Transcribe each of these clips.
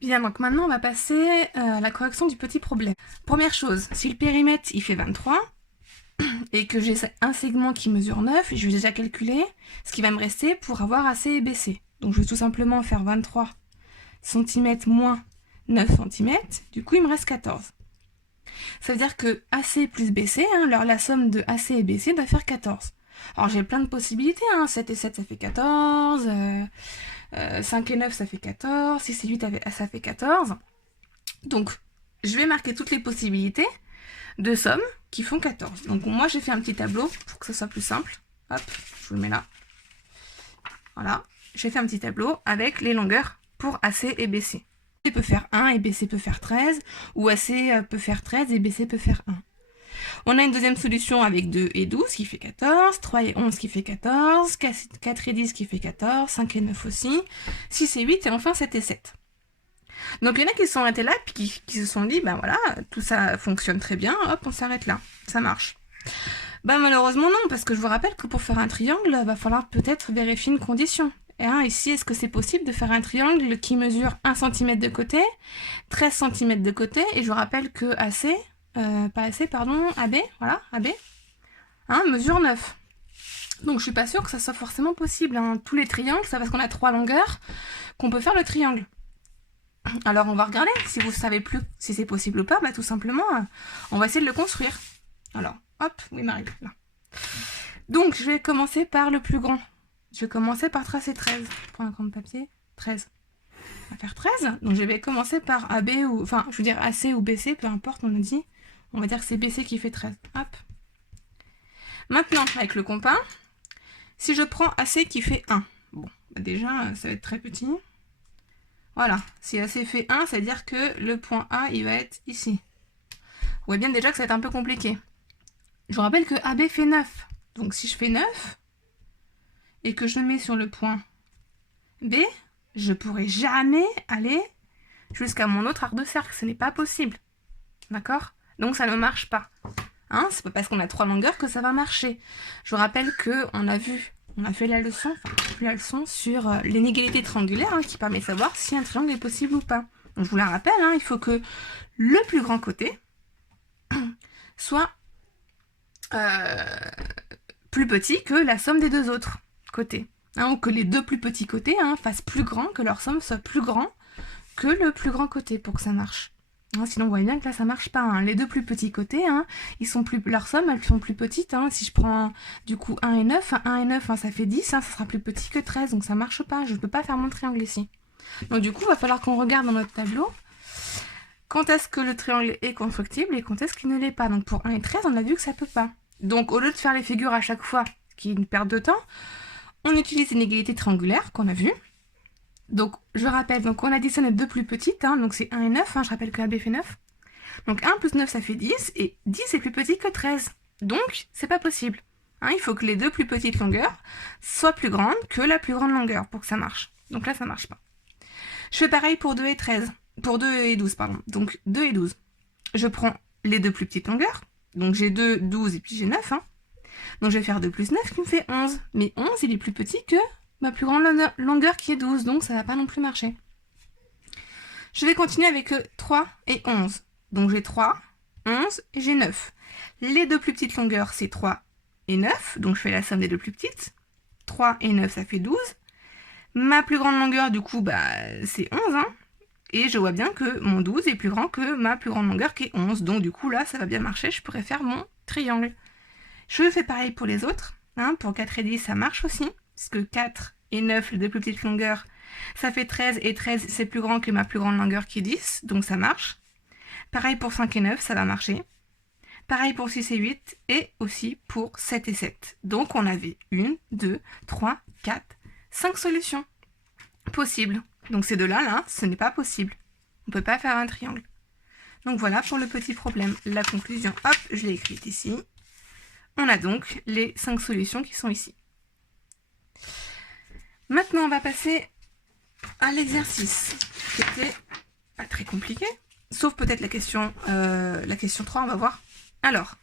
Bien, donc maintenant on va passer à la correction du petit problème. Première chose, si le périmètre il fait 23 et que j'ai un segment qui mesure 9, je vais déjà calculer ce qui va me rester pour avoir AC et BC. Donc je vais tout simplement faire 23 cm moins 9 cm, du coup il me reste 14. Ça veut dire que AC plus BC, alors la somme de AC et BC doit faire 14. Alors j'ai plein de possibilités, 7 et 7 ça fait 14, 5 et 9 ça fait 14, 6 et 8 ça fait 14. Donc je vais marquer toutes les possibilités de sommes qui font 14. Donc moi j'ai fait un petit tableau pour que ce soit plus simple. Hop, je vous le mets là. Voilà, j'ai fait un petit tableau avec les longueurs pour AC et BC. AC peut faire 1 et BC peut faire 13, ou AC peut faire 13 et BC peut faire 1. On a une deuxième solution avec 2 et 12 qui fait 14, 3 et 11 qui fait 14, 4 et 10 qui fait 14, 5 et 9 aussi, 6 et 8 et enfin 7 et 7. Donc il y en a qui se sont arrêtés là puis qui se sont dit, ben voilà, tout ça fonctionne très bien, hop, on s'arrête là, ça marche. Ben malheureusement non, parce que je vous rappelle que pour faire un triangle, va falloir peut-être vérifier une condition. Et ici, est-ce que c'est possible de faire un triangle qui mesure 1 cm de côté, 13 cm de côté, et je vous rappelle que AC, pas AC, pardon, AB, voilà, AB, mesure 9. Donc je suis pas sûre que ça soit forcément possible. Tous les triangles, c'est parce qu'on a 3 longueurs qu'on peut faire le triangle. Alors on va regarder, si vous savez plus si c'est possible ou pas, tout simplement, on va essayer de le construire. Alors, hop, oui Marie, là. Donc je vais commencer par le plus grand. Je vais commencer par tracer 13. Je prends un crayon de papier, 13. On va faire 13, donc je vais commencer par AB ou, enfin je veux dire AC ou BC, peu importe, on a dit. On va dire que c'est BC qui fait 13. Hop. Maintenant, avec le compas, si je prends AC qui fait 1, bon, déjà ça va être très petit. Voilà, si AC fait 1, ça veut dire que le point A, il va être ici. Vous voyez bien déjà que ça va être un peu compliqué. Je vous rappelle que AB fait 9. Donc si je fais 9, et que je le mets sur le point B, je pourrai jamais aller jusqu'à mon autre arc de cercle. Ce n'est pas possible. D'accord? Donc ça ne marche pas. C'est pas parce qu'on a 3 longueurs que ça va marcher. Je vous rappelle qu'on a fait la leçon, sur l'inégalité triangulaire qui permet de savoir si un triangle est possible ou pas. Donc je vous la rappelle, il faut que le plus grand côté soit plus petit que la somme des deux autres côtés. Ou que les deux plus petits côtés fassent plus grand, que leur somme soit plus grand que le plus grand côté pour que ça marche. Sinon, vous voyez bien que là, ça marche pas. Les deux plus petits côtés, leurs sommes, elles sont plus petites. Si je prends du coup 1 et 9, 1 et 9, ça fait 10, ça sera plus petit que 13, donc ça marche pas. Je ne peux pas faire mon triangle ici. Donc du coup, il va falloir qu'on regarde dans notre tableau quand est-ce que le triangle est constructible et quand est-ce qu'il ne l'est pas. Donc pour 1 et 13, on a vu que ça peut pas. Donc au lieu de faire les figures à chaque fois, qui est une perte de temps, on utilise l'inégalité triangulaire qu'on a vue. Donc, je rappelle, donc on additionne les deux plus petites, donc c'est 1 et 9, je rappelle que AB fait 9. Donc 1 plus 9, ça fait 10, et 10 est plus petit que 13. Donc, c'est pas possible. Il faut que les deux plus petites longueurs soient plus grandes que la plus grande longueur pour que ça marche. Donc là, ça marche pas. Je fais pareil pour 2 et 13. Pour 2 et 12, pardon. Donc 2 et 12. Je prends les deux plus petites longueurs. Donc j'ai 2, 12 et puis j'ai 9. Donc je vais faire 2 plus 9 qui me fait 11. Mais 11, il est plus petit que ma plus grande longueur qui est 12, donc ça va pas non plus marcher. Je vais continuer avec 3 et 11. Donc j'ai 3, 11 et j'ai 9. Les deux plus petites longueurs, c'est 3 et 9, donc je fais la somme des deux plus petites. 3 et 9, ça fait 12. Ma plus grande longueur, du coup, c'est 11, et je vois bien que mon 12 est plus grand que ma plus grande longueur qui est 11. Donc du coup, là, ça va bien marcher, je pourrais faire mon triangle. Je fais pareil pour les autres. Pour 4 et 10, ça marche aussi. Puisque 4 et 9, les deux plus petites longueurs, ça fait 13, et 13, c'est plus grand que ma plus grande longueur qui est 10, donc ça marche. Pareil pour 5 et 9, ça va marcher. Pareil pour 6 et 8, et aussi pour 7 et 7. Donc on avait 1, 2, 3, 4, 5 solutions possibles. Donc ces deux-là, ce n'est pas possible. On ne peut pas faire un triangle. Donc voilà pour le petit problème. La conclusion, hop, je l'ai écrite ici. On a donc les 5 solutions qui sont ici. Maintenant, on va passer à l'exercice, qui était pas très compliqué, sauf peut-être la question 3, on va voir. Alors,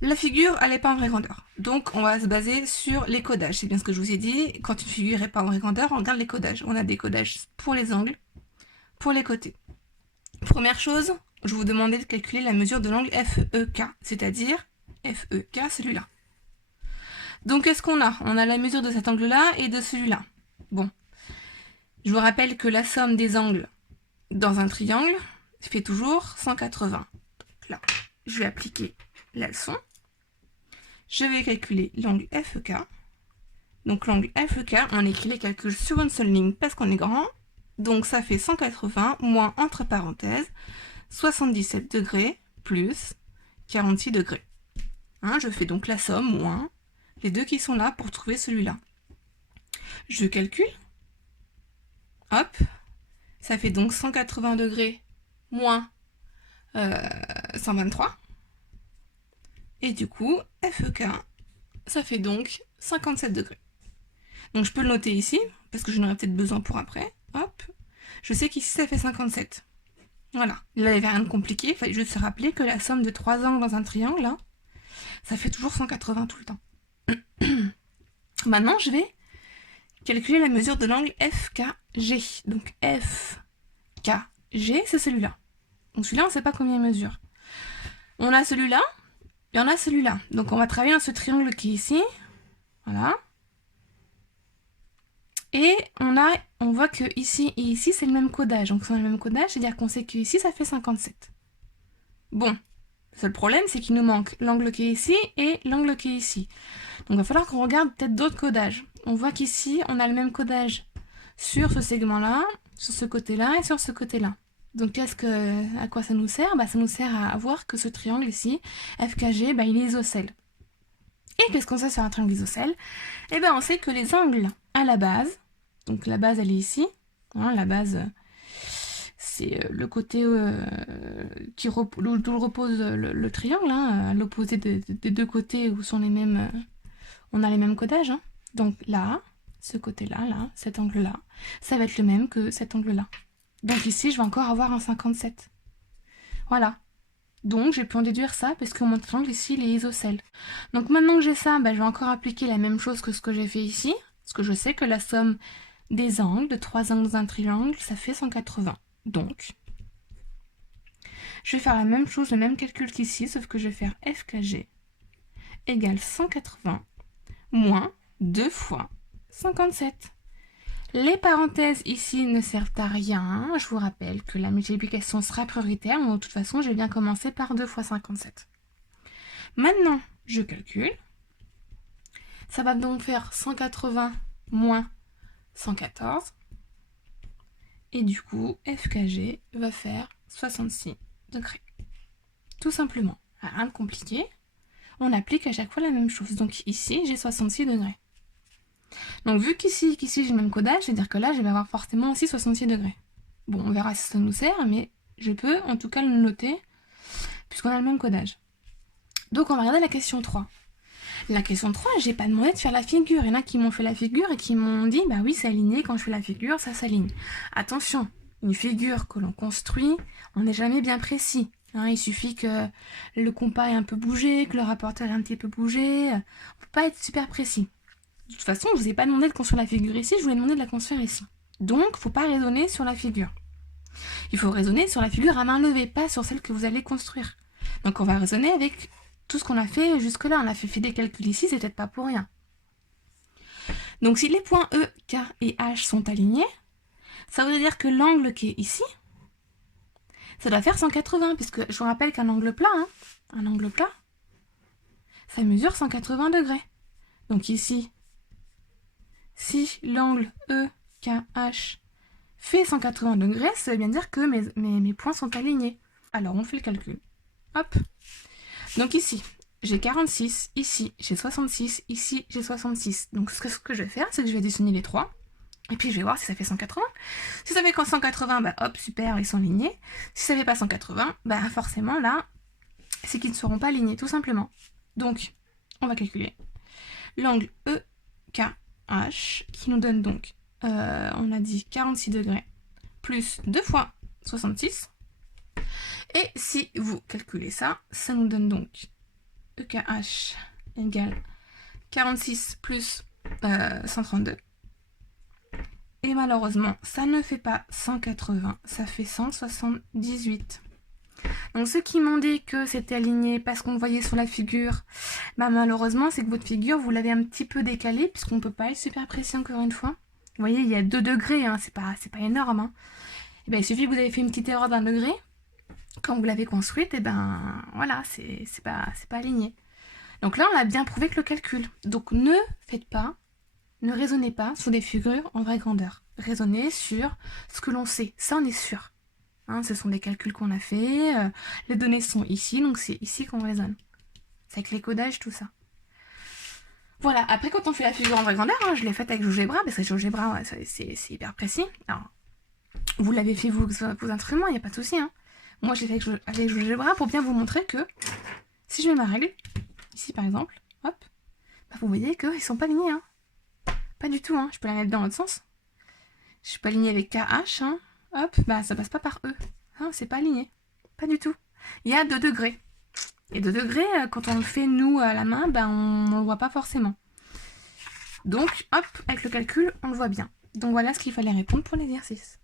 la figure, elle n'est pas en vraie grandeur. Donc, on va se baser sur les codages. C'est bien ce que je vous ai dit. Quand une figure n'est pas en vraie grandeur, on regarde les codages. On a des codages pour les angles, pour les côtés. Première chose, je vous demandais de calculer la mesure de l'angle FEK, c'est-à-dire FEK, celui-là. Donc qu'est-ce qu'on a? On a la mesure de cet angle-là et de celui-là. Bon, je vous rappelle que la somme des angles dans un triangle fait toujours 180. Donc là, je vais appliquer la leçon. Je vais calculer l'angle FEK. Donc l'angle FEK, on écrit les calculs sur une seule ligne parce qu'on est grand. Donc ça fait 180 moins, entre parenthèses, 77 degrés plus 46 degrés. Hein, je fais donc la somme moins les deux qui sont là pour trouver celui-là. Je calcule. Hop. Ça fait donc 180 degrés moins 123. Et du coup, FEK, ça fait donc 57 degrés. Donc je peux le noter ici, parce que j'en aurai peut-être besoin pour après. Hop. Je sais qu'ici, ça fait 57. Voilà. Là, il n'y avait rien de compliqué. Il fallait juste se rappeler que la somme de 3 angles dans un triangle, là, ça fait toujours 180 tout le temps. Maintenant, je vais calculer la mesure de l'angle FKG. Donc FKG, c'est celui-là. Donc celui-là, on ne sait pas combien il mesure. On a celui-là et on a celui-là. Donc on va travailler dans ce triangle qui est ici. Voilà. Et on voit que ici et ici, c'est le même codage. Donc, c'est le même codage, c'est-à-dire qu'on sait que ici, ça fait 57. Bon, le seul problème, c'est qu'il nous manque l'angle qui est ici et l'angle qui est ici. Donc, il va falloir qu'on regarde peut-être d'autres codages. On voit qu'ici, on a le même codage sur ce segment-là, sur ce côté-là et sur ce côté-là. Donc, à quoi ça nous sert? Ça nous sert à voir que ce triangle ici, FKG, il est isocèle. Et qu'est-ce qu'on sait sur un triangle isocèle? On sait que les angles à la base, donc la base elle est ici, hein, la base c'est le côté d'où repose le triangle, hein, à l'opposé des deux côtés où sont les mêmes, on a les mêmes codages. Hein. Donc là, ce côté-là, là, cet angle-là, ça va être le même que cet angle-là. Donc ici, je vais encore avoir un 57. Voilà. Donc, j'ai pu en déduire ça parce que mon triangle ici, il est isocèle. Donc, maintenant que j'ai ça, je vais encore appliquer la même chose que ce que j'ai fait ici. Parce que je sais que la somme des angles, de 3 angles d'un triangle, ça fait 180. Donc, je vais faire la même chose, le même calcul qu'ici, sauf que je vais faire FKG égale 180 moins 2 fois 57. Les parenthèses ici ne servent à rien. Je vous rappelle que la multiplication sera prioritaire. Mais de toute façon, j'ai bien commencé par 2 fois 57. Maintenant, je calcule. Ça va donc faire 180 moins 114. Et du coup, FKG va faire 66 degrés. Tout simplement. Rien de compliqué. On applique à chaque fois la même chose. Donc ici, j'ai 66 degrés. Donc vu qu'ici j'ai le même codage, c'est-à-dire que là je vais avoir forcément aussi 66 degrés. Bon, on verra si ça nous sert, mais je peux en tout cas le noter, puisqu'on a le même codage. Donc on va regarder la question 3. La question 3, j'ai pas demandé de faire la figure. Il y en a qui m'ont fait la figure et qui m'ont dit, oui c'est aligné, quand je fais la figure, ça s'aligne. Attention, une figure que l'on construit, on n'est jamais bien précis. Hein, il suffit que le compas ait un peu bougé, que le rapporteur ait un petit peu bougé. On ne peut pas être super précis. De toute façon, je ne vous ai pas demandé de construire la figure ici, je vous ai demandé de la construire ici. Donc, il ne faut pas raisonner sur la figure. Il faut raisonner sur la figure à main levée, pas sur celle que vous allez construire. Donc, on va raisonner avec tout ce qu'on a fait jusque-là. On a fait des calculs ici, c'est peut-être pas pour rien. Donc, si les points E, K et H sont alignés, ça veut dire que l'angle qui est ici, ça doit faire 180, puisque je vous rappelle qu'un angle plat, ça mesure 180 degrés. Donc ici, si l'angle EKH fait 180 degrés, ça veut bien dire que mes points sont alignés. Alors, on fait le calcul. Hop. Donc ici, j'ai 46, ici, j'ai 66, ici, j'ai 66. Donc, ce que je vais faire, c'est que je vais additionner les trois. Et puis, je vais voir si ça fait 180. Si ça fait 180, hop, super, ils sont alignés. Si ça fait pas 180, forcément, là, c'est qu'ils ne seront pas alignés, tout simplement. Donc, on va calculer l'angle EKH, qui nous donne donc, on a dit 46 degrés, plus 2 fois 66. Et si vous calculez ça, ça nous donne donc EKH égale 46 plus 132. Et malheureusement, ça ne fait pas 180, ça fait 178. Donc ceux qui m'ont dit que c'était aligné parce qu'on le voyait sur la figure, bah malheureusement c'est que votre figure vous l'avez un petit peu décalée puisqu'on ne peut pas être super précis encore une fois. Vous voyez il y a 2 degrés, hein, c'est pas énorme. Hein. Et ben, il suffit que vous avez fait une petite erreur d'1 degré, quand vous l'avez construite, et ben voilà, c'est pas aligné. Donc là on a bien prouvé que le calcul. Donc ne raisonnez pas sur des figures en vraie grandeur. Raisonnez sur ce que l'on sait, ça on est sûr. Hein, ce sont des calculs qu'on a fait, les données sont ici, donc c'est ici qu'on raisonne. C'est avec les codages, tout ça. Voilà, après quand on fait la figure en vraie grandeur, hein, je l'ai faite avec GeoGebra, parce que GeoGebra, ouais, c'est hyper précis. Alors, vous l'avez fait vous, vos instruments, il n'y a pas de souci. Hein. Moi je l'ai fait avec GeoGebra pour bien vous montrer que si je mets ma règle, ici par exemple, hop, bah, vous voyez qu'ils ne sont pas alignés. Hein. Pas du tout, hein. Je peux la mettre dans l'autre sens. Je suis pas alignée avec KH, hein. Hop, bah ça passe pas par E. Hein, c'est pas aligné. Pas du tout. Il y a 2 degrés. Et 2 degrés, quand on le fait nous à la main, bah on le voit pas forcément. Donc, hop, avec le calcul, on le voit bien. Donc voilà ce qu'il fallait répondre pour l'exercice.